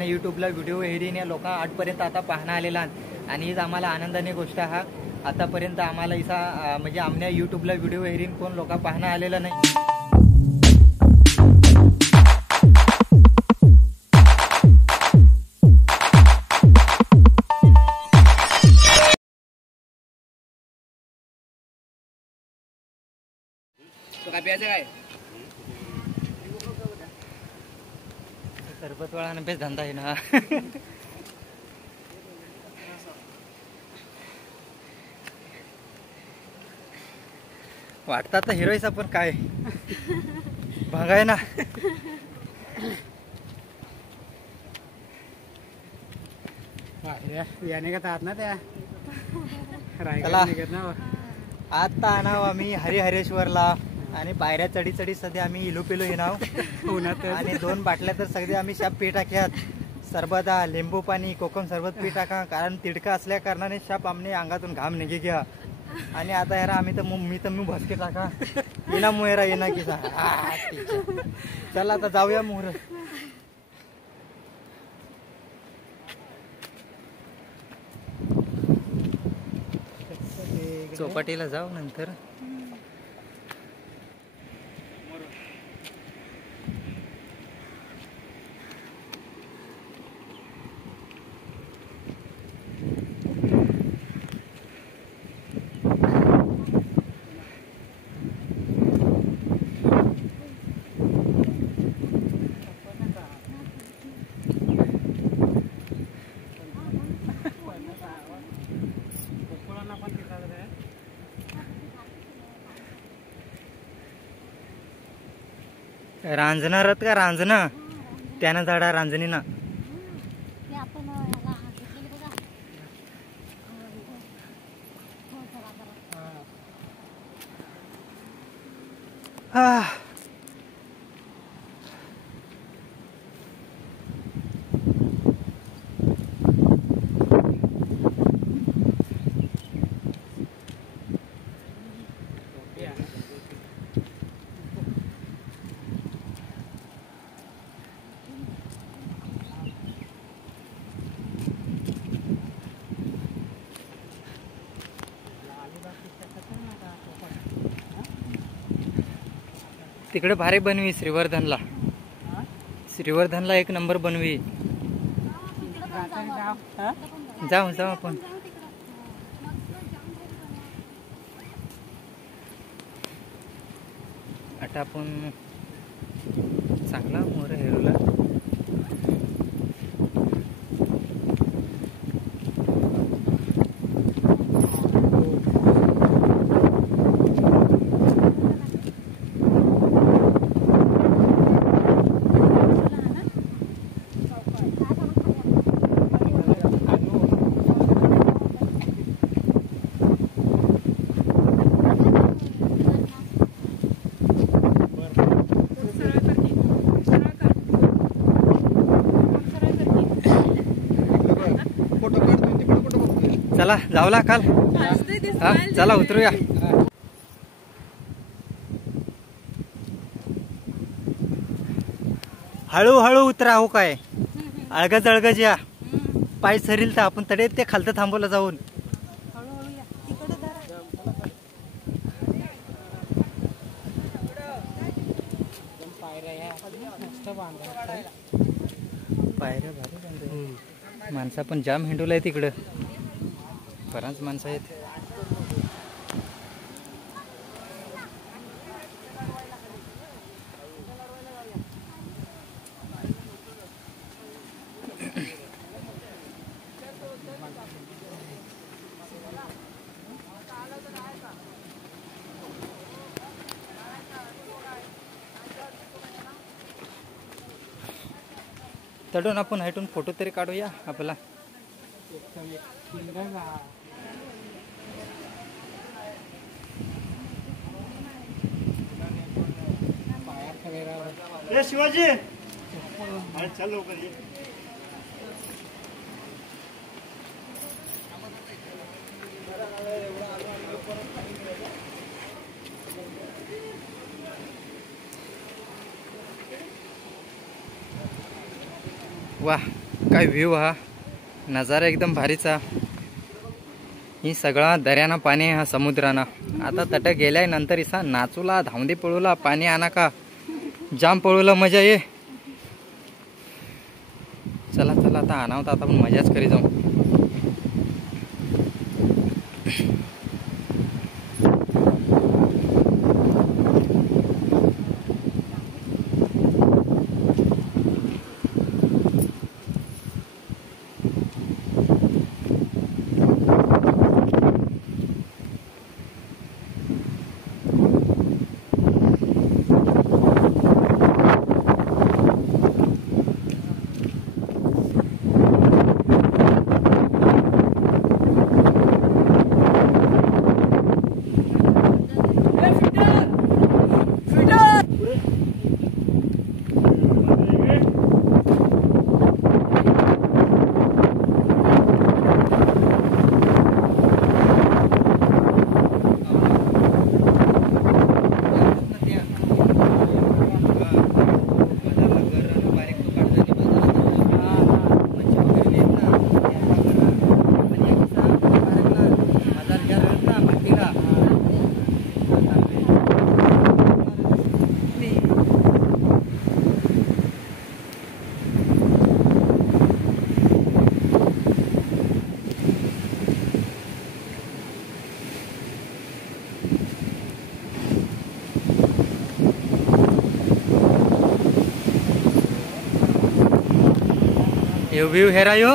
आमच्या यूट्यूबला व्हिडिओ हेरीन या लोक आजपर्यंत आता पाहणं आलेला आणि हीच आम्हाला आनंदाने गोष्ट हा आतापर्यंत आम्हाला इसा म्हणजे आमच्या यूट्यूबला व्हिडिओ हेरीन कोण लोक पाहणं आलेला नाही. तो काय प्यायचं काय सरबत वाळानं बेस धंदा आहे ना. वाटतात तर हिरोईस आपण काय बघाय ना. याने का ना त्या आता आणाव आम्ही हरिहरेश्वरला आणि पायऱ्या चढी चढी सध्या आम्ही इलो पिलो येणार आणि 2 बाटल्या तर सगळे आम्ही शाप पी टाक्यात. सरबत लिंबू पाणी कोकम सरबत पी टाका कारण तिडका असल्या कारणाने शाप आमने अंगातून घाम निघे घ्या. आणि आता यार आम्ही तर मी भसके टाका येना मोहरा येना की चला आता जाऊया मोहर. चौपाटीला जाऊ नंतर. रांजणार का रांजणं त्यानं झाडा रांजणीना. तिकडे भारी बनवी श्रीवर्धनला. श्रीवर्धनला 1 नंबर बनवी. जाऊ जाऊ आपण. आता आपण चांगला मोर हेरूला. चला जाऊला काल. चला उतरूया. हळूहळू उतरा हो काय अळगज अळगज या. पाय सरील तर आपण तडे ते खालतं थांबवलं जाऊन. पायऱ्या भारी माणसं पण जाम हिंडवलं आहे तिकडं. बराच माणसं आहेत. तडून आपण हायटून फोटो तरी काढूया आपला. शिवाजी चल लवकर ये. वाह काय व्ह्यू हा नजारा एकदम भारीचा. ही सगळा दर्याना पाणी हा समुद्राना. आता तट गेल्याय नंतर इसा नाचूला धावंदी पळूला पाणी आणा का जाम पळूला मजा ये. चला चला आता आणावत आता आपण मजाच करी जाऊ. यो व्यू हेरा यो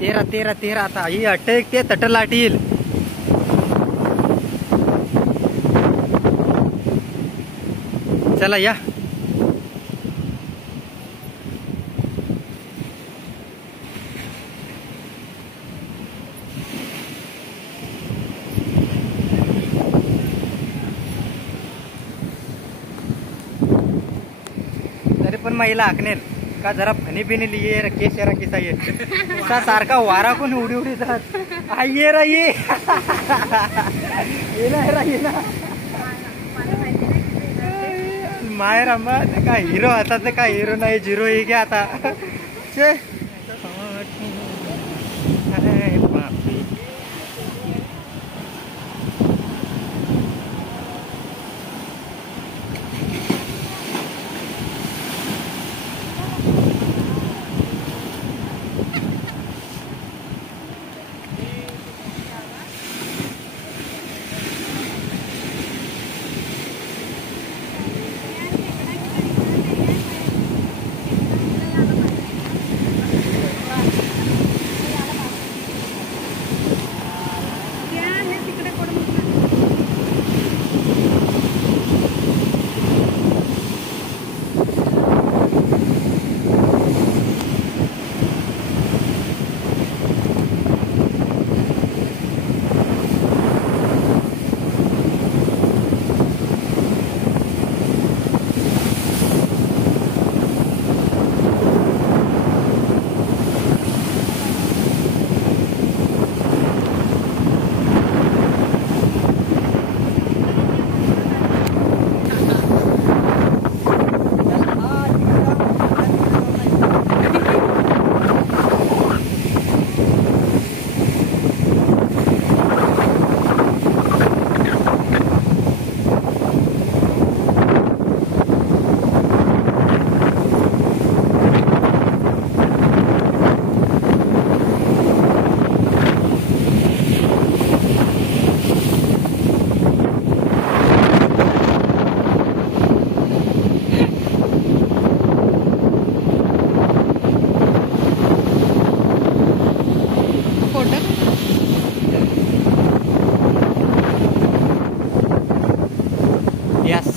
तेरा तेरा तेरा आता ही अटक ते तट लाटील. चला या पण महिला आखनेर का जरा फनी बिनी लिए केस यारा किसा ये सारखा वारा कोण उडी उडी जात ये रा ये ये ना माहेर आंबा का हिरो आता ते का हिरो नाही झिरो ही घ्या आता.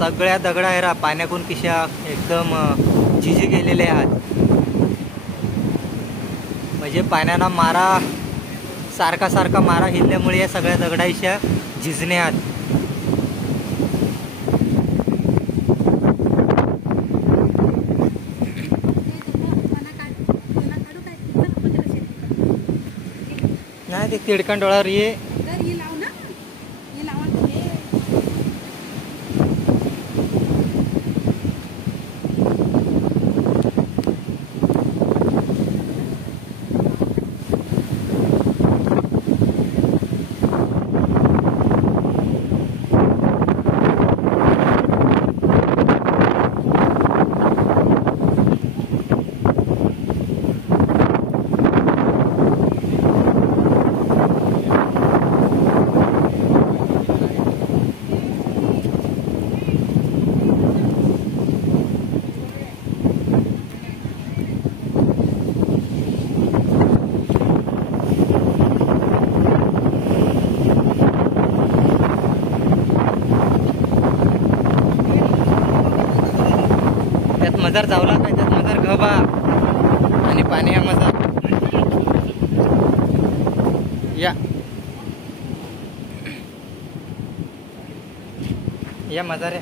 सगळ्या दगडा आहे पाण्याकून किशा एकदम झिजी गेलेले आहेत. म्हणजे पाण्याना मारा सारखा सारखा मारा हिलल्यामुळे या सगळ्या दगडाईशा झिजणे आहेत. नाही ते तिडकण डोळ्यावर ये मजार जावला काय त्यात मजार घबा आणि पाणी हा मजार या मजार या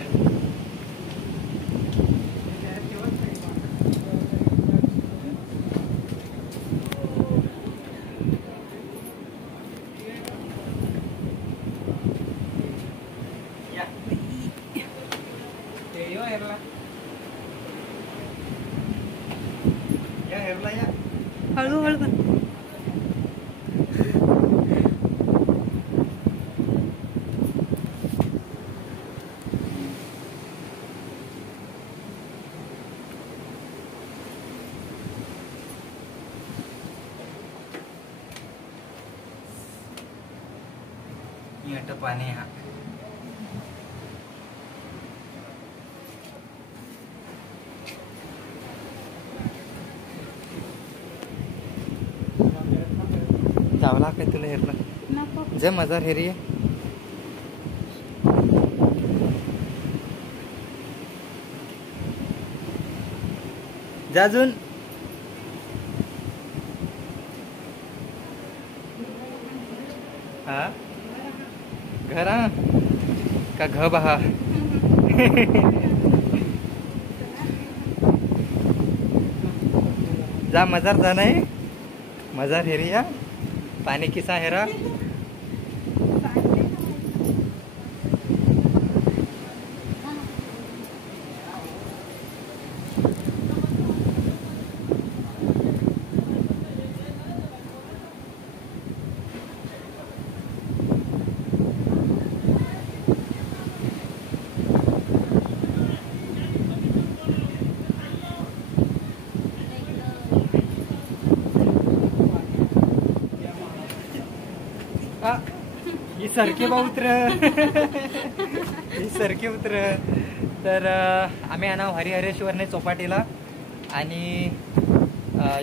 हळूहळू पाणी हा जावला काय तुला हेरला नको जे मजार हेरी जाजून हा घरा का घ बहा जा मजार जा नाही मजार हेरी या पानी किसा हेरा ही सरके बा उतर ही सरके उतर तर आम्ही आना हरिहरेश्वरने चौपाटीला आणि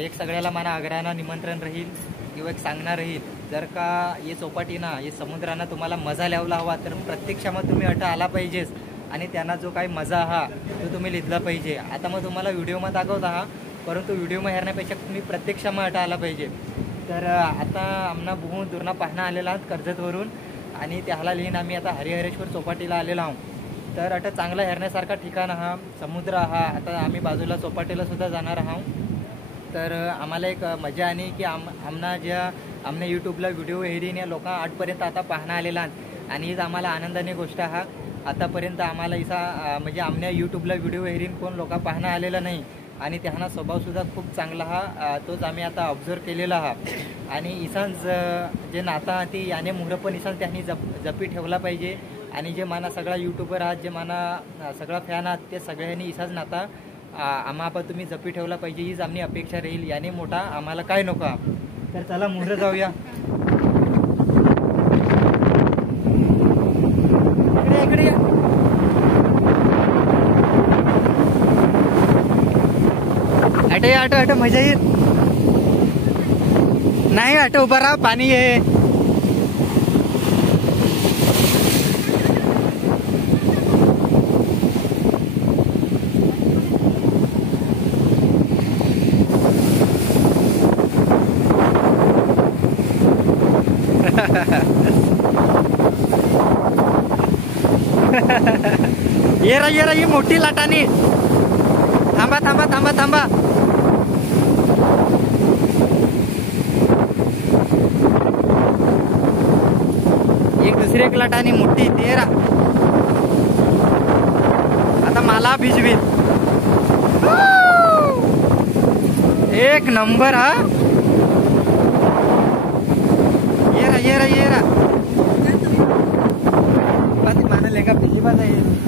एक सगळ्याला मला आग्रहानं निमंत्रण राहील किंवा एक सांगणार राहील जर का ये चौपाटीना ये समुद्राना तुम्हाला मजा लावला हवा तर प्रत्यक्षामध्ये तुम्ही अट आला पाहिजेच आणि त्यांना जो काही मजा हा तो तुम्ही लिहिला पाहिजे. आता मग तुम्हाला व्हिडिओमध्ये दाखवता हा परंतु व्हिडिओमध्ये हेरण्यापेक्षा तुम्ही प्रत्यक्षामध्ये अट आला पाहिजे. तर आता आमना बहुत दूरना पाहणं आलेला आहात कर्जतवरून आणि त्याला लिहिन आम्ही आता हरिहरेश्वर चौपाटीला आलेलो आहोत. तर आता चांगला हेरण्यासारखा ठिकाण हा समुद्र हा आता आम्ही बाजूला चौपाटीला सुद्धा जाणार आहोत. तर आम्हाला एक मजा आणि की आमना ज्या आमने यूट्यूबला व्हिडिओ हेरीन या लोक आजपर्यंत आता पाहणं आलेला आहात आणि हीच आम्हाला आनंदाने गोष्ट हा आतापर्यंत आम्हाला इसा म्हणजे आमने यूट्यूबला व्हिडिओ हेरीन कोण लोक पाहणं आलेला नाही आणि त्यांना स्वभावसुद्धा खूप चांगला हा तोच आम्ही आता ऑब्झर्व केलेला हा आणि इसांच जे नाता ती याने मुहूर्त पण इसांच त्यांनी जपी ठेवला पाहिजे आणि जे माना सगळा यूट्यूबर आहात जे माना सगळा फॅन आहात ते सगळ्यांनी इसाच नाता आम्हा आपण तुम्ही जपी ठेवला पाहिजे हीच आमची अपेक्षा राहील. याने मोठा आम्हाला काय नको. तर चला मुहूर्त जाऊया. इकडे या अटे आटो आटो मजा येईल नाही आटो उभा राहा पाणी आहे. ये ही मोठी लाटानी थांबा थांबा थांबा थांबा एक दुसरी एक लाटानी मोठी तेरा आता मला भिजवीत एक नंबर हा येरा माना लेगा पिछली बात है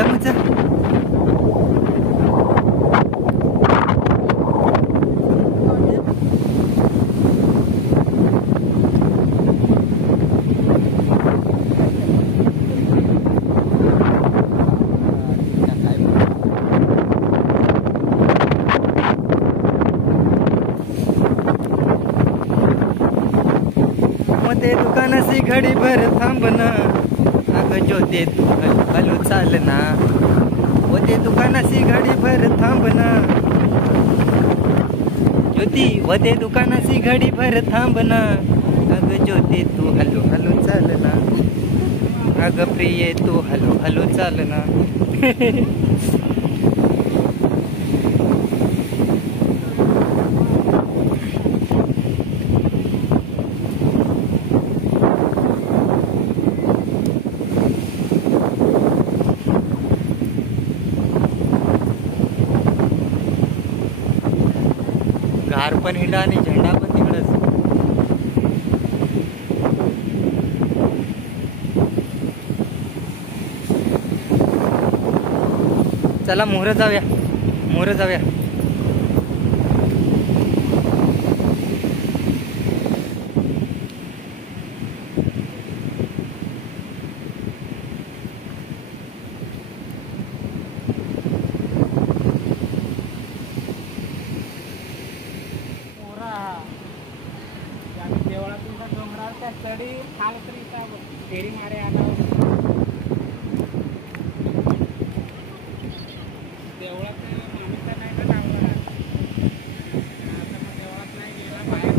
जाऊ चल. ते दुकानाशी घडी भर थांबना अगं ज्योती तू हलू चालना. व ते दुकानाशी घडी भर थांबना ज्योती. व ते दुकानाशी घडी भर थांबना अगं ज्योती तू हलू हलू चालना. अगं प्रिये तू हलू हलू चालना. कार पण हिंडा आणि झेंडा पण तिकडच. चला मोहर जाऊया. मोहर जाऊया. देवळातून डोंगरावर त्या चढी खाल तरी फेरी मारे आला. देवळात माणूस नाही का लावला. आता मग देवळात नाही गेला बाहेर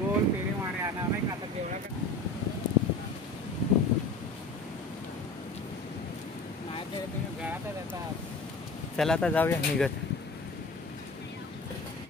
गोल फेरी मारे आला नाही का. आता देवळा नाही तुम्ही घरातच येतात. चला आता जाऊया निघत.